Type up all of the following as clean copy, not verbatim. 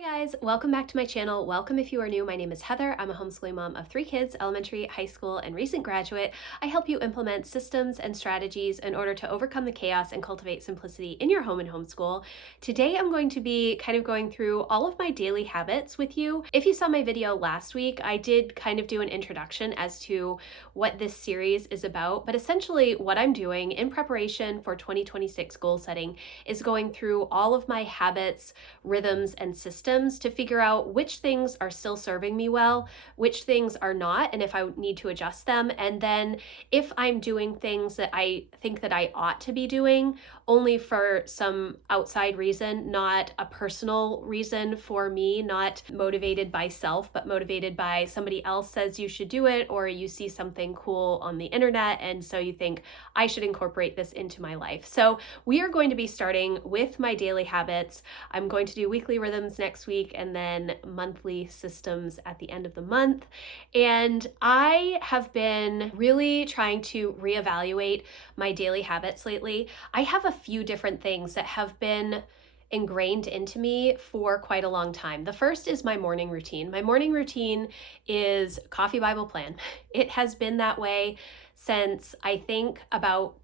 Hi guys, welcome back to my channel. Welcome if you are new. My name is Heather. I'm a homeschooling mom of 3 kids, elementary, high school, and recent graduate. I help you implement systems and strategies in order to overcome the chaos and cultivate simplicity in your home and homeschool. Today I'm going to be kind of going through all of my daily habits with you. If you saw my video last week, I did kind of do an introduction as to what this series is about, but essentially what I'm doing in preparation for 2026 goal setting is going through all of my habits, rhythms, and systems to figure out which things are still serving me well, which things are not, and if I need to adjust them. And then if I'm doing things that I think that I ought to be doing only for some outside reason, not a personal reason for me, not motivated by self, but motivated by somebody else says you should do it, or you see something cool on the internet, and so you think I should incorporate this into my life. So we are going to be starting with my daily habits. I'm going to do weekly rhythms next week and then monthly systems at the end of the month. And I have been really trying to reevaluate my daily habits lately. I have a few different things that have been ingrained into me for quite a long time. The first is my morning routine. My morning routine is coffee Bible plan. It has been that way since I think about,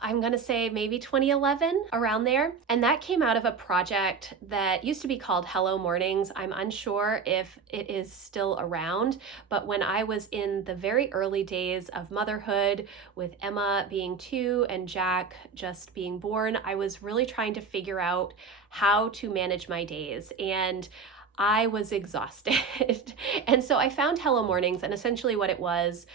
I'm gonna say maybe 2011, around there. And that came out of a project that used to be called Hello Mornings. I'm unsure if it is still around, but when I was in the very early days of motherhood, with Emma being 2 and Jack just being born, I was really trying to figure out how to manage my days. And I was exhausted. And so I found Hello Mornings, and essentially what it was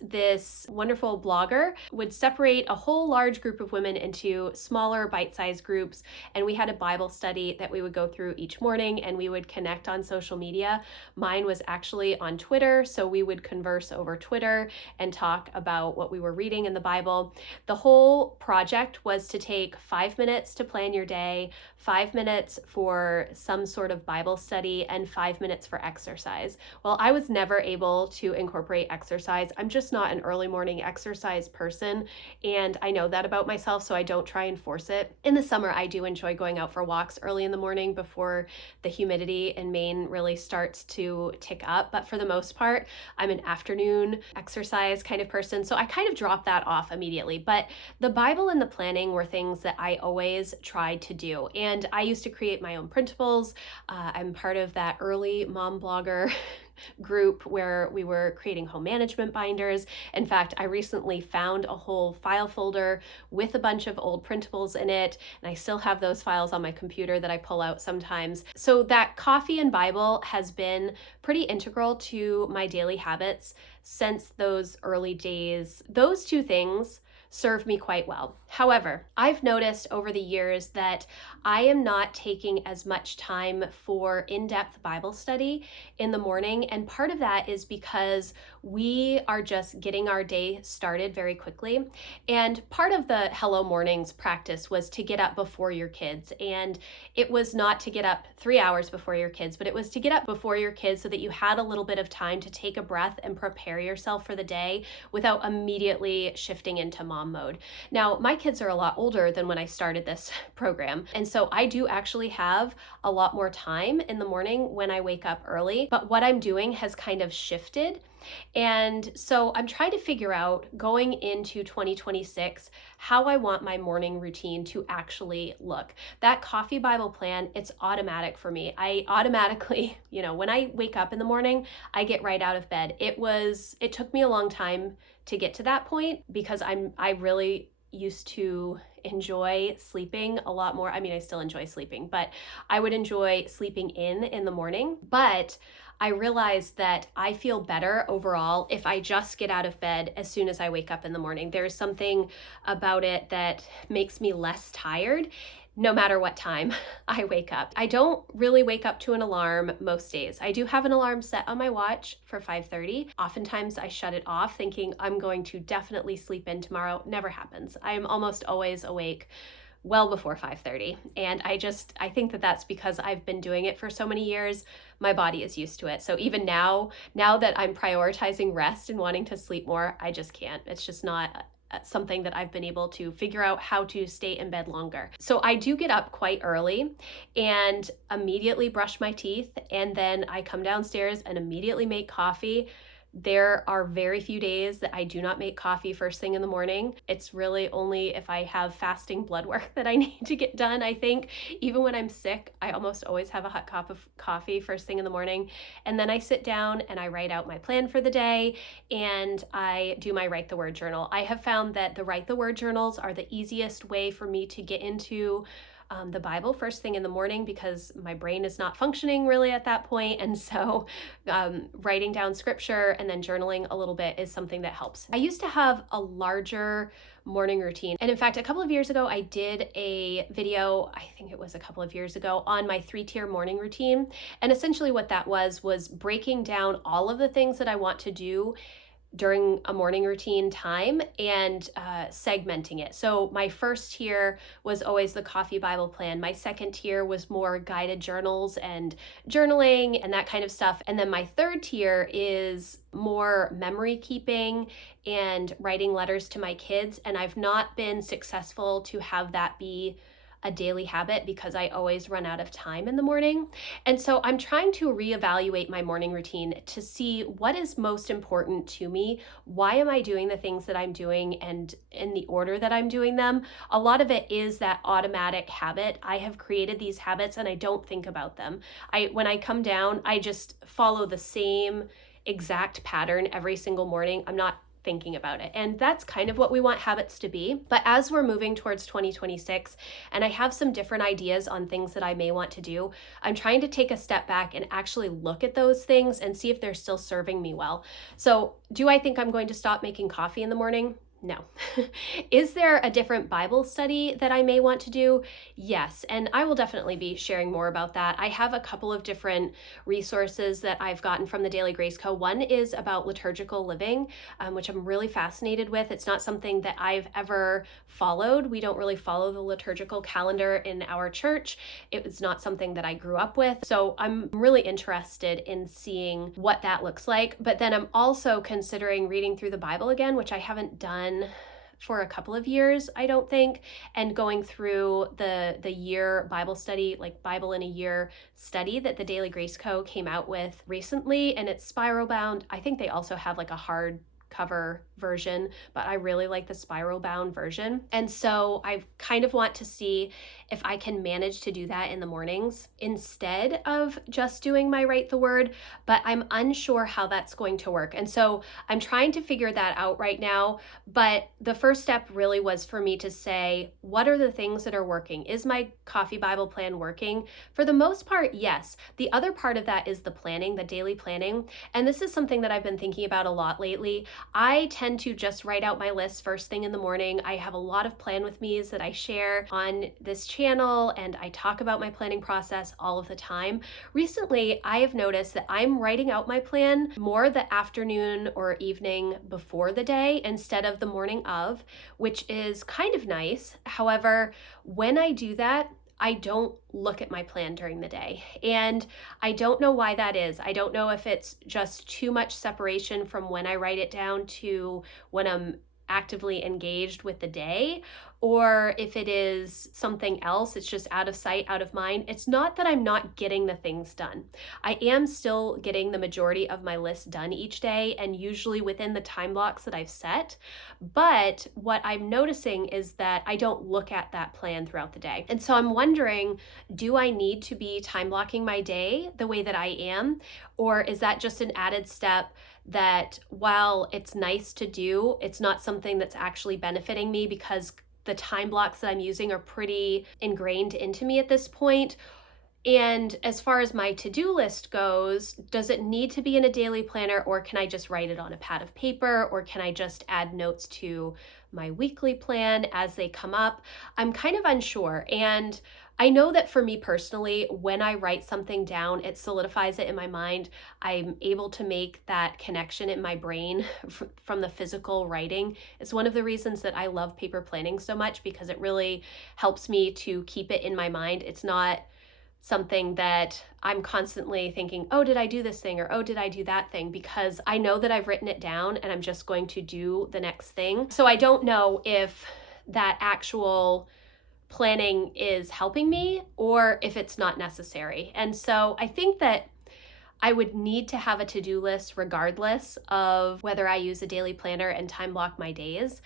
this wonderful blogger would separate a whole large group of women into smaller bite-sized groups, and we had a Bible study that we would go through each morning, and we would connect on social media. Mine was actually on Twitter, so we would converse over Twitter and talk about what we were reading in the Bible. The whole project was to take 5 minutes to plan your day, 5 minutes for some sort of Bible study, and 5 minutes for exercise. Well, I was never able to incorporate exercise. I'm just not an early morning exercise person, and I know that about myself, so I don't try and force it. In the summer, I do enjoy going out for walks early in the morning before the humidity in Maine really starts to tick up, but for the most part, I'm an afternoon exercise kind of person, so I kind of dropped that off immediately. But the Bible and the planning were things that I always tried to do, and I used to create my own printables. I'm part of that early mom blogger group where we were creating home management binders. In fact, I recently found a whole file folder with a bunch of old printables in it, and I still have those files on my computer that I pull out sometimes. So that coffee and Bible has been pretty integral to my daily habits since those early days. Those two things serve me quite well. However, I've noticed over the years that I am not taking as much time for in-depth Bible study in the morning, and part of that is because we are just getting our day started very quickly. And part of the Hello Mornings practice was to get up before your kids, and it was not to get up 3 hours before your kids, but it was to get up before your kids so that you had a little bit of time to take a breath and prepare yourself for the day without immediately shifting into mom mode. Now, my kids are a lot older than when I started this program, and so I do actually have a lot more time in the morning when I wake up early, but what I'm doing has kind of shifted. And so I'm trying to figure out, going into 2026, how I want my morning routine to actually look. That coffee Bible plan, it's automatic for me. I automatically, when I wake up in the morning, I get right out of bed. It took me a long time to get to that point because I really used to enjoy sleeping a lot more. I mean, I still enjoy sleeping, but I would enjoy sleeping in the morning. But I realized that I feel better overall if I just get out of bed as soon as I wake up in the morning. There's something about it that makes me less tired no matter what time I wake up. I don't really wake up to an alarm most days. I do have an alarm set on my watch for 5:30. Oftentimes I shut it off thinking I'm going to definitely sleep in tomorrow. Never happens. I am almost always awake well before 5:30. And I think that that's because I've been doing it for so many years. My body is used to it. So even now that I'm prioritizing rest and wanting to sleep more, I just can't. It's just not something that I've been able to figure out how to stay in bed longer. So I do get up quite early and immediately brush my teeth, and then I come downstairs and immediately make coffee. There are very few days that I do not make coffee first thing in the morning. It's really only if I have fasting blood work that I need to get done, I think. Even when I'm sick, I almost always have a hot cup of coffee first thing in the morning. And then I sit down and I write out my plan for the day, and I do my Write the Word journal. I have found that the Write the Word journals are the easiest way for me to get into the Bible first thing in the morning, because my brain is not functioning really at that point. And so writing down scripture and then journaling a little bit is something that helps. I used to have a larger morning routine. And in fact, a couple of years ago, I did a video, I think it was a couple of years ago, on my 3-tier morning routine. And essentially what that was breaking down all of the things that I want to do during a morning routine time and segmenting it. So my first tier was always the coffee Bible plan. My second tier was more guided journals and journaling and that kind of stuff. And then my third tier is more memory keeping and writing letters to my kids. And I've not been successful to have that be a daily habit because I always run out of time in the morning. And so I'm trying to reevaluate my morning routine to see what is most important to me. Why am I doing the things that I'm doing and in the order that I'm doing them? A lot of it is that automatic habit. I have created these habits and I don't think about them. When I come down, I just follow the same exact pattern every single morning. I'm not thinking about it. And that's kind of what we want habits to be. But as we're moving towards 2026, and I have some different ideas on things that I may want to do, I'm trying to take a step back and actually look at those things and see if they're still serving me well. So, do I think I'm going to stop making coffee in the morning? No. Is there a different Bible study that I may want to do? Yes, and I will definitely be sharing more about that. I have a couple of different resources that I've gotten from the Daily Grace Co. One is about liturgical living, which I'm really fascinated with. It's not something that I've ever followed. We don't really follow the liturgical calendar in our church. It was not something that I grew up with. So I'm really interested in seeing what that looks like. But then I'm also considering reading through the Bible again, which I haven't done for a couple of years, I don't think, and going through the year Bible study, like Bible in a Year study that the Daily Grace Co. came out with recently, and it's spiral bound. I think they also have like a hard cover version, but I really like the spiral bound version. And so I kind of want to see if I can manage to do that in the mornings instead of just doing my Write the Word, but I'm unsure how that's going to work. And so I'm trying to figure that out right now. But the first step really was for me to say, what are the things that are working? Is my coffee Bible plan working? For the most part, yes. The other part of that is the planning, the daily planning. And this is something that I've been thinking about a lot lately. I tend to just write out my list first thing in the morning. I have a lot of plan with me's that I share on this channel, and I talk about my planning process all of the time. Recently, I have noticed that I'm writing out my plan more the afternoon or evening before the day instead of the morning of, which is kind of nice. However, when I do that, I don't look at my plan during the day. And I don't know why that is. I don't know if it's just too much separation from when I write it down to when I'm actively engaged with the day, or if it is something else. It's just out of sight, out of mind. It's not that I'm not getting the things done. I am still getting the majority of my list done each day, and usually within the time blocks that I've set. But what I'm noticing is that I don't look at that plan throughout the day. And so I'm wondering, do I need to be time blocking my day the way that I am? Or is that just an added step that, while it's nice to do, it's not something that's actually benefiting me because the time blocks that I'm using are pretty ingrained into me at this point? And as far as my to-do list goes, does it need to be in a daily planner, or can I just write it on a pad of paper, or can I just add notes to my weekly plan as they come up? I'm kind of unsure. And I know that for me personally, when I write something down, it solidifies it in my mind. I'm able to make that connection in my brain from the physical writing. It's one of the reasons that I love paper planning so much, because it really helps me to keep it in my mind. It's not something that I'm constantly thinking, oh, did I do this thing? Or oh, did I do that thing? Because I know that I've written it down and I'm just going to do the next thing. So I don't know if that actual planning is helping me or if it's not necessary. And so I think that I would need to have a to-do list regardless of whether I use a daily planner and time block my days,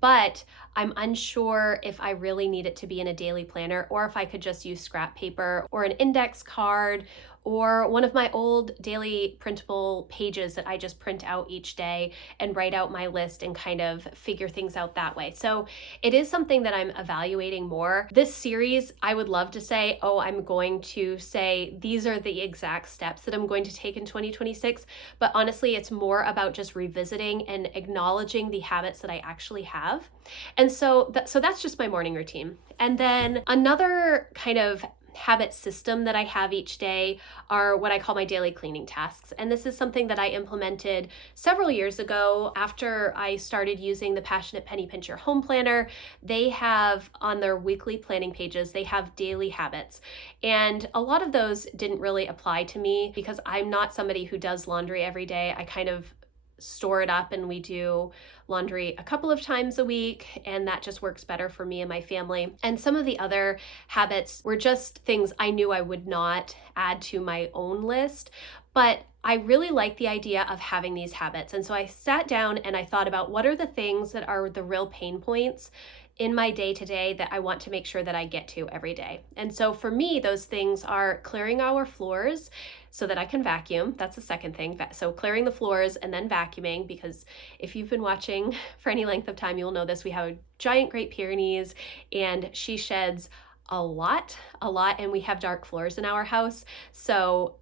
but I'm unsure if I really need it to be in a daily planner or if I could just use scrap paper or an index card or one of my old daily printable pages that I just print out each day and write out my list and kind of figure things out that way. So it is something that I'm evaluating more. This series, I would love to say, oh, I'm going to say these are the exact steps that I'm going to take in 2026. But honestly, it's more about just revisiting and acknowledging the habits that I actually have. And so that's just my morning routine. And then another kind of habit system that I have each day are what I call my daily cleaning tasks. And this is something that I implemented several years ago after I started using the Passionate Penny Pincher home planner. They have on their weekly planning pages, they have daily habits. And a lot of those didn't really apply to me because I'm not somebody who does laundry every day. I kind of store it up and we do laundry a couple of times a week, and that just works better for me and my family. And some of the other habits were just things I knew I would not add to my own list, but I really like the idea of having these habits. And so I sat down and I thought about what are the things that are the real pain points in my day-to-day that I want to make sure that I get to every day. And so for me, those things are clearing our floors so that I can vacuum. That's the second thing. So clearing the floors and then vacuuming, because if you've been watching for any length of time, you'll know this. We have a giant Great Pyrenees and she sheds a lot, and we have dark floors in our house. So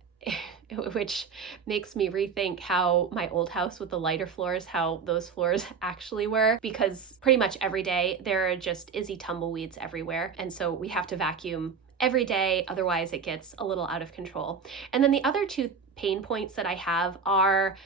which makes me rethink how my old house with the lighter floors, how those floors actually were, because pretty much every day there are just Izzy tumbleweeds everywhere. And so we have to vacuum every day, otherwise it gets a little out of control. And then the other two pain points that I have are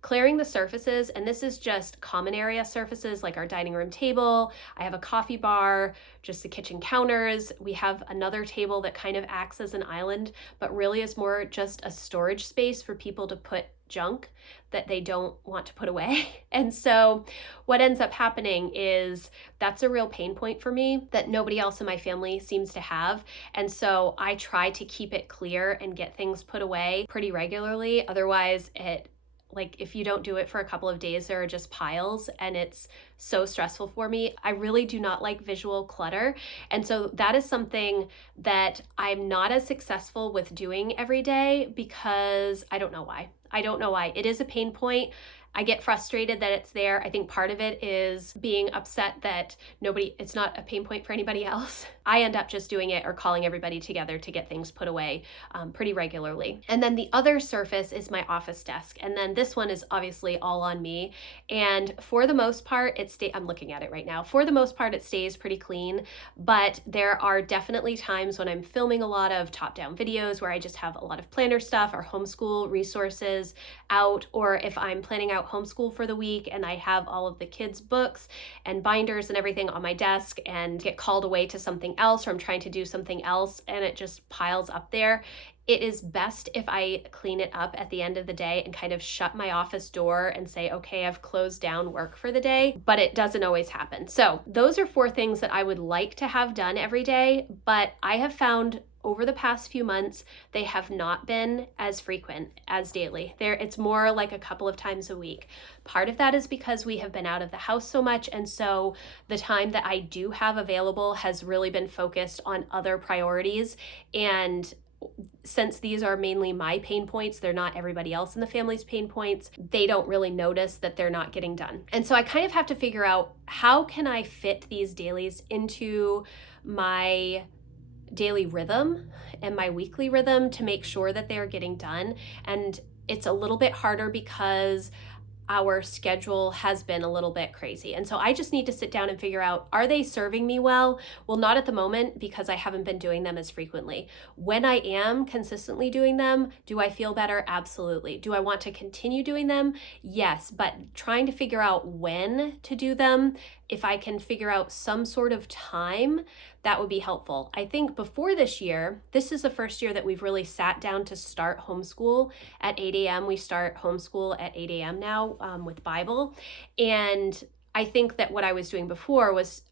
clearing the surfaces, and this is just common area surfaces like our dining room table. I have a coffee bar, just the kitchen counters. We have another table that kind of acts as an island, but really is more just a storage space for people to put junk that they don't want to put away. And so what ends up happening is that's a real pain point for me that nobody else in my family seems to have. And so I try to keep it clear and get things put away pretty regularly. Otherwise, if you don't do it for a couple of days, there are just piles and it's so stressful for me. I really do not like visual clutter. And so that is something that I'm not as successful with doing every day because I don't know why. It is a pain point. I get frustrated that it's there. I think part of it is being upset that it's not a pain point for anybody else. I end up just doing it or calling everybody together to get things put away pretty regularly. And then the other surface is my office desk. And then this one is obviously all on me. And for the most part, I'm looking at it right now. For the most part, it stays pretty clean, but there are definitely times when I'm filming a lot of top-down videos where I just have a lot of planner stuff or homeschool resources out, or if I'm planning out homeschool for the week and I have all of the kids' books and binders and everything on my desk and get called away to something else, or I'm trying to do something else and it just piles up there. It is best if I clean it up at the end of the day and kind of shut my office door and say, okay, I've closed down work for the day, but it doesn't always happen. So those are 4 things that I would like to have done every day, but I have found over the past few months, they have not been as frequent as daily. It's more like a couple of times a week. Part of that is because we have been out of the house so much, and so the time that I do have available has really been focused on other priorities. And since these are mainly my pain points, they're not everybody else in the family's pain points, they don't really notice that they're not getting done. And so I kind of have to figure out, how can I fit these dailies into my daily rhythm and my weekly rhythm to make sure that they're getting done. And it's a little bit harder because our schedule has been a little bit crazy. And so I just need to sit down and figure out, are they serving me well? Well, not at the moment because I haven't been doing them as frequently. When I am consistently doing them, do I feel better? Absolutely. Do I want to continue doing them? Yes, but trying to figure out when to do them if I can figure out some sort of time, that would be helpful. I think before this year, this is the first year that we've really sat down to start homeschool at 8 a.m. We start homeschool at 8 a.m. now with Bible. And I think that what I was doing before was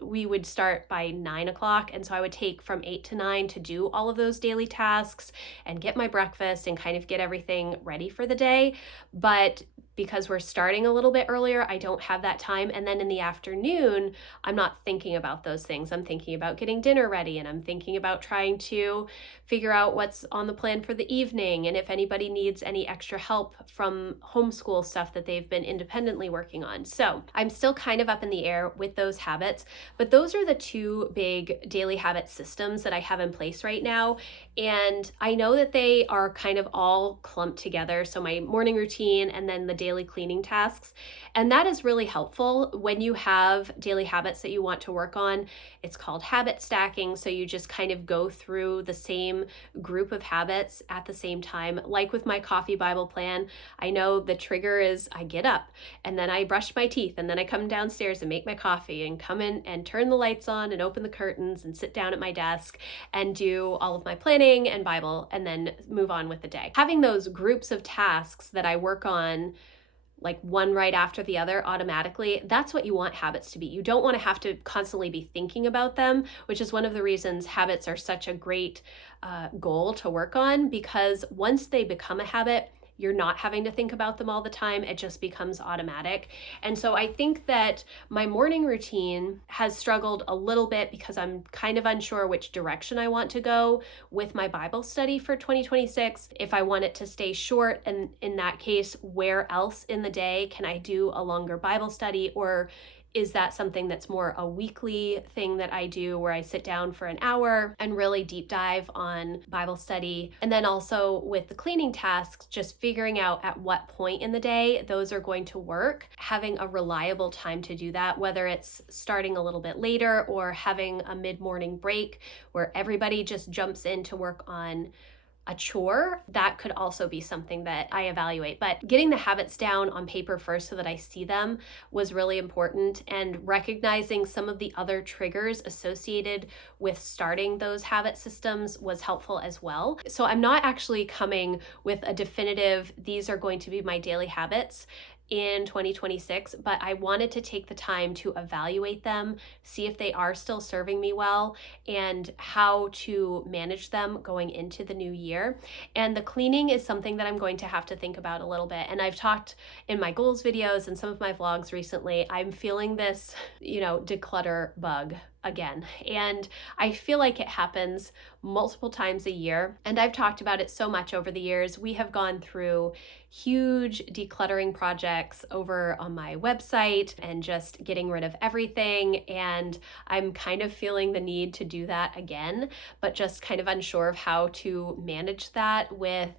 we would start by 9 o'clock. And so I would take from 8 to 9 to do all of those daily tasks and get my breakfast and kind of get everything ready for the day. But because we're starting a little bit earlier, I don't have that time. And then in the afternoon, I'm not thinking about those things. I'm thinking about getting dinner ready, and I'm thinking about trying to figure out what's on the plan for the evening and if anybody needs any extra help from homeschool stuff that they've been independently working on. So I'm still kind of up in the air with those habits, but those are the two big daily habit systems that I have in place right now. And I know that they are kind of all clumped together. So my morning routine and then the daily cleaning tasks. And that is really helpful when you have daily habits that you want to work on. It's called habit stacking. So you just kind of go through the same group of habits at the same time. Like with my coffee Bible plan, I know the trigger is I get up and then I brush my teeth and then I come downstairs and make my coffee and come in and turn the lights on and open the curtains and sit down at my desk and do all of my planning and Bible and then move on with the day. Having those groups of tasks that I work on like one right after the other automatically, that's what you want habits to be. You don't want to have to constantly be thinking about them, which is one of the reasons habits are such a great goal to work on, because once they become a habit, you're not having to think about them all the time. It just becomes automatic. And so I think that my morning routine has struggled a little bit because I'm kind of unsure which direction I want to go with my Bible study for 2026. If I want it to stay short, and in that case, where else in the day can I do a longer Bible study? Or is that something that's more a weekly thing that I do where I sit down for an hour and really deep dive on Bible study? And then also with the cleaning tasks, just figuring out at what point in the day those are going to work, having a reliable time to do that, whether it's starting a little bit later or having a mid-morning break where everybody just jumps in to work on a chore. That could also be something that I evaluate. But getting the habits down on paper first so that I see them was really important, and recognizing some of the other triggers associated with starting those habit systems was helpful as well. So I'm not actually coming with a definitive, these are going to be my daily habits in 2026, but I wanted to take the time to evaluate them, see if they are still serving me well, and how to manage them going into the new year. And the cleaning is something that I'm going to have to think about a little bit. And I've talked in my goals videos and some of my vlogs recently, I'm feeling this, declutter bug again. And I feel like it happens multiple times a year. And I've talked about it so much over the years. We have gone through huge decluttering projects over on my website and just getting rid of everything. And I'm kind of feeling the need to do that again, but just kind of unsure of how to manage that with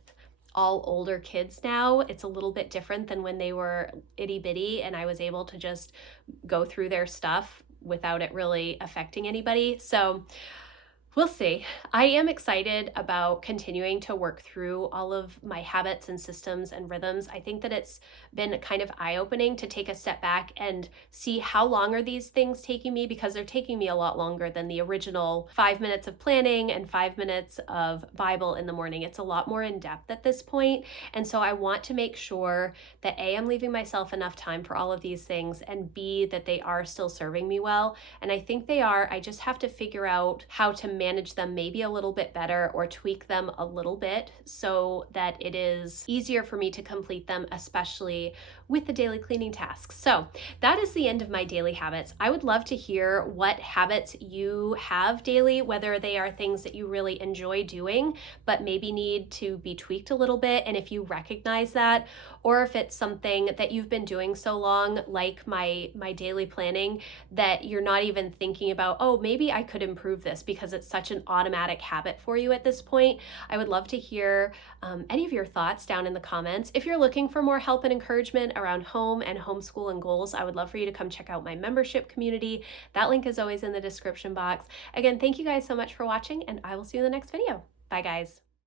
all older kids now. It's a little bit different than when they were itty bitty and I was able to just go through their stuff without it really affecting anybody. So we'll see. I am excited about continuing to work through all of my habits and systems and rhythms. I think that it's been kind of eye-opening to take a step back and see how long are these things taking me, because they're taking me a lot longer than the original 5 minutes of planning and 5 minutes of Bible in the morning. It's a lot more in depth at this point. And so I want to make sure that A, I'm leaving myself enough time for all of these things, and B, that they are still serving me well. And I think they are. I just have to figure out how to manage them maybe a little bit better or tweak them a little bit so that it is easier for me to complete them, especially with the daily cleaning tasks. So that is the end of my daily habits. I would love to hear what habits you have daily, whether they are things that you really enjoy doing but maybe need to be tweaked a little bit, and if you recognize that, or if it's something that you've been doing so long, like my daily planning, that you're not even thinking about, oh, maybe I could improve this because it's such an automatic habit for you at this point. I would love to hear any of your thoughts down in the comments. If you're looking for more help and encouragement around home and homeschool and goals, I would love for you to come check out my membership community. That link is always in the description box. Again, thank you guys so much for watching, and I will see you in the next video. Bye, guys.